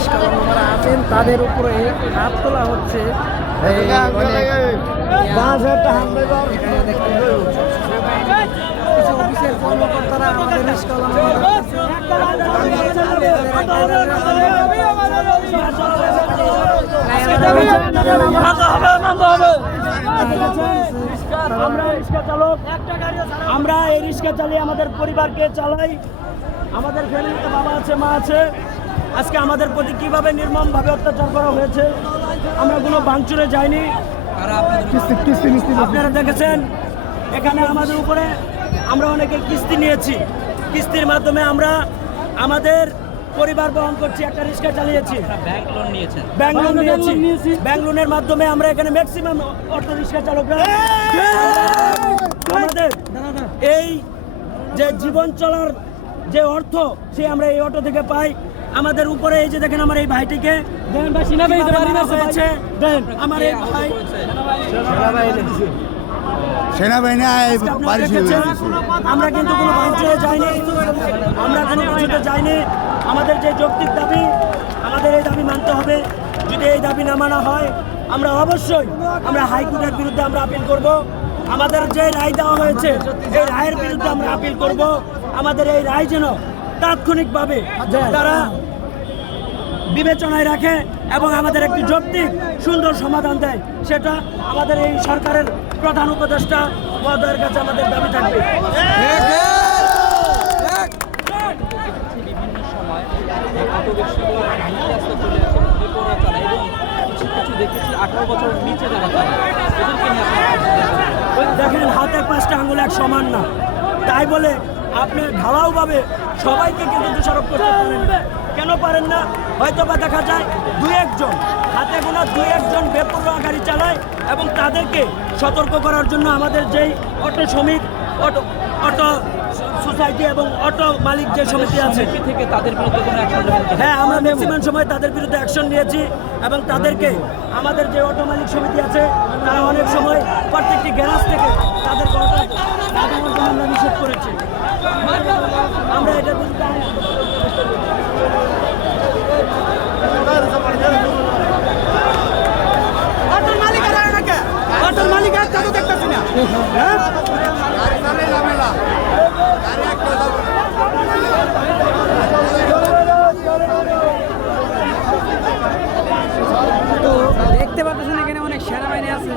রিস্কাওয়ালারা আছেন তাদের উপরে হাত তোলা হচ্ছে। কিছু অফিসের কর্মকর্তারা আমাদের আমরা এই রিক্সা চালিয়ে আমাদের পরিবারকে চালাই। আমাদের ফ্যামিলিতে বাবা আছে, মা আছে। আজকে আমাদের প্রতি কিভাবে নির্মমভাবে অত্যাচার করা হয়েছে। আমরা কোনো ভাঙচুরে যাইনি। আপনারা দেখেছেন এখানে আমাদের উপরে আমরা অনেকে কিস্তি নিয়েছি। কিস্তির মাধ্যমে আমরা আমাদের পরিবার বহন করছি। একটা রিক্সা চালিয়েছি, ব্যাংক লোন নিয়েছি। ব্যাংক লোনের মাধ্যমে আমরা এখানে ম্যাক্সিমাম অটো রিক্সা চালকরা আমাদের এই যে জীবন চলার যে অর্থ সে আমরা এই অটো থেকে পাই। আমাদের উপরে এই যে দেখেন আমার এই ভাইটিকে হয়েছে, আমার এই ভাই সেনাবাহিনী আমরা কিন্তু কোনো ভাঙচুরে যাইনি, আমরা কোনো কিছুতে যাইনি। আমাদের যে যৌক্তিক দাবি, আমাদের এই দাবি মানতে হবে। যদি এই দাবি না মানা হয় আমরা অবশ্যই আমরা হাইকোর্টের বিরুদ্ধে আমরা আপিল করব। আমাদের যে রায় দেওয়া হয়েছে এই রায়ের বিরুদ্ধে আমরা আপিল করব। আমাদের এই রায় যেন তাৎক্ষণিকভাবে তারা বিবেচনায় রাখে এবং আমাদের একটি যৌক্তিক সুন্দর সমাধান দেয়। সেটা আমাদের এই সরকারের প্রধান উপদেষ্টা মহোদয়ের কাছে আমাদের দাবি থাকবে। বিভিন্ন সময় অটো রিক্সাগুলো নিচে আসতে চলে আসে, বেপরোয়া চালায় এবং কিছু দেখেছি 18 বছরের নিচে যারা চালায় এদেরকে নিয়ে দেখেন হাতের 5টা আঙুল এক সমান না, তাই বলে আপনি ঢালাওভাবে সবাইকে কিন্তু দোষারোপ করতে পারেন না। কেন পারেন না? হয়তো বা দেখা যায় 2-1 জন হাতে গোনা 2-1 জন বেপরোয়া গাড়ি চালায় এবং তাদেরকে সতর্ক করার জন্য আমাদের যেই অটো শ্রমিক, অটো সোসাইটি এবং অটো মালিক যে সমিতি আছে থেকে তাদের বিরুদ্ধে কোনো অ্যাকশন নেবেন? হ্যাঁ, আমরা ম্যাক্সিমাম সময় তাদের বিরুদ্ধে অ্যাকশন নিয়েছি এবং তাদেরকে আমাদের যে অটো মালিক সমিতি আছে তারা অনেক সময় প্রত্যেকটি গ্যারাজ থেকে তাদেরকে অটো লাগানোর জন্য আমরা নিষেধ করেছি। আমরা এটার বিরুদ্ধে অটোর মালিক আর কাজও দেখতেছি না। তো দেখতে পাচ্ছেন এখানে অনেক সেনাবাহিনী আছে।